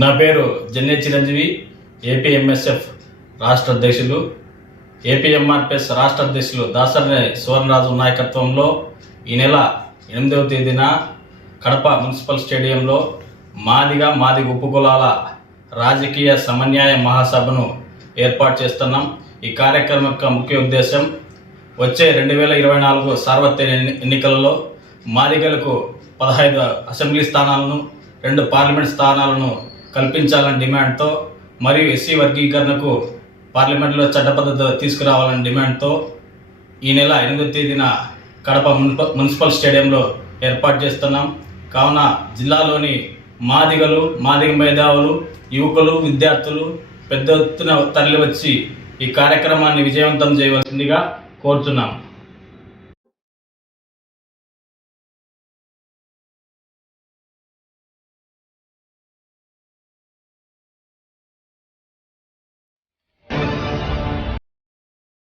నా పేరు జన్నే చిరంజీవి, ఏపీఎంఎస్ఎఫ్ రాష్ట్ర అధ్యక్షులు. ఏపీఎంఆర్పిఎస్ రాష్ట్ర అధ్యక్షులు దాసరి సువర్ణరాజు నాయకత్వంలో ఈ నెల 8వ తేదీన కడప మున్సిపల్ స్టేడియంలో మాదిగ ఉపకులాల రాజకీయ సమన్యాయ మహాసభను ఏర్పాటు చేస్తున్నాం. ఈ కార్యక్రమం యొక్క ముఖ్య ఉద్దేశం వచ్చే 2024 సార్వత్రిక ఎన్నికలలో మాదిగలకు 15 అసెంబ్లీ స్థానాలను, 2 పార్లమెంట్ స్థానాలను కల్పించాలని డిమాండ్తో మరియు ఎస్సీ వర్గీకరణకు పార్లమెంట్లో చట్టబద్ధత తీసుకురావాలని డిమాండ్తో ఈ నెల 8వ తేదీన కడప మున్సిపల్ స్టేడియంలో ఏర్పాటు చేస్తున్నాం. కావున జిల్లాలోని మాదిగ మేధావులు, యువకులు, విద్యార్థులు పెద్ద ఎత్తున తరలివచ్చి ఈ కార్యక్రమాన్ని విజయవంతం చేయవలసిందిగా కోరుతున్నాం.